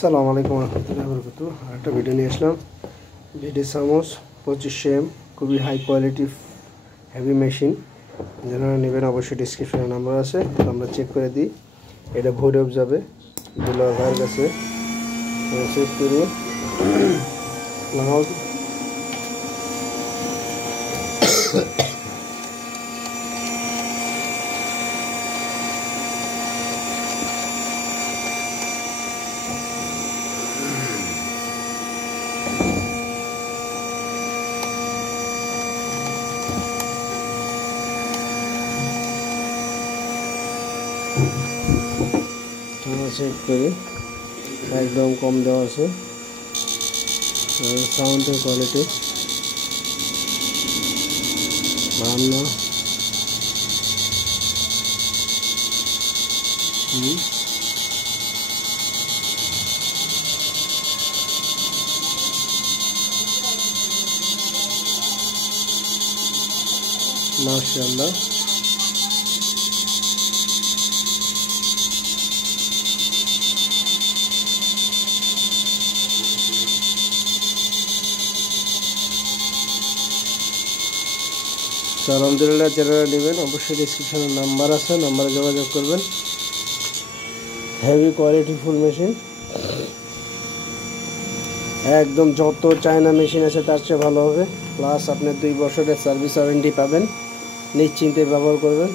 আসসালামু আলাইকুম রহমতুল্লাহি ওয়া বারাকাতুহু। আরেকটা ভিডিও নিয়ে আসলাম। ভিডি সামোস 2500 এম, খুবই হাই কোয়ালিটি হেভি মেশিন। যারা নেবেন অবশ্যই ডিসক্রিপশনে নাম্বার আছে, আমরা চেক করে দিই। এটা ভৈরব যাবে ডিলার ভাইয়ের কাছে। চেক করি লাগাও। চেক করি, একদম কম দেওয়া আছে। সাউন্ডের কোয়ালিটি বান্না মাশাআল্লাহ। তো আলহামদুলিল্লাহ, যারা নেবেন অবশ্যই ডিসক্রিপশনে নাম্বার আছে, নাম্বারে যোগাযোগ করবেন। হেভি কোয়ালিটি ফুল মেশিন, একদম যত চায়না মেশিন আছে তার চেয়ে ভালো হবে। প্লাস আপনি 2 বছরের সার্ভিস ওয়ারেন্টি পাবেন, নিশ্চিন্তে ব্যবহার করবেন।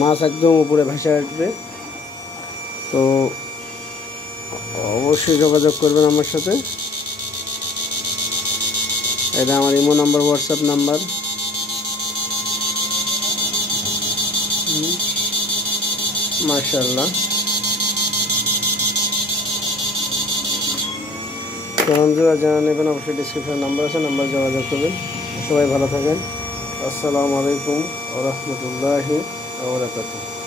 মাছ একদম উপরে ভেসে আসবে। তো অবশ্যই যোগাযোগ করবেন আমার সাথে। এটা আমার ইমো নাম্বার, হোয়াটসঅ্যাপ নাম্বার। মাশাআল্লাহ। যারা নেবেন অবশ্যই ডিসক্রিপশনে নাম্বার আছে, নাম্বার যোগাযোগ করবেন। সবাই ভালো থাকেন। আসসালামু আলাইকুম ওয়া রাহমাতুল্লাহি ওয়া বারাকাতুহু।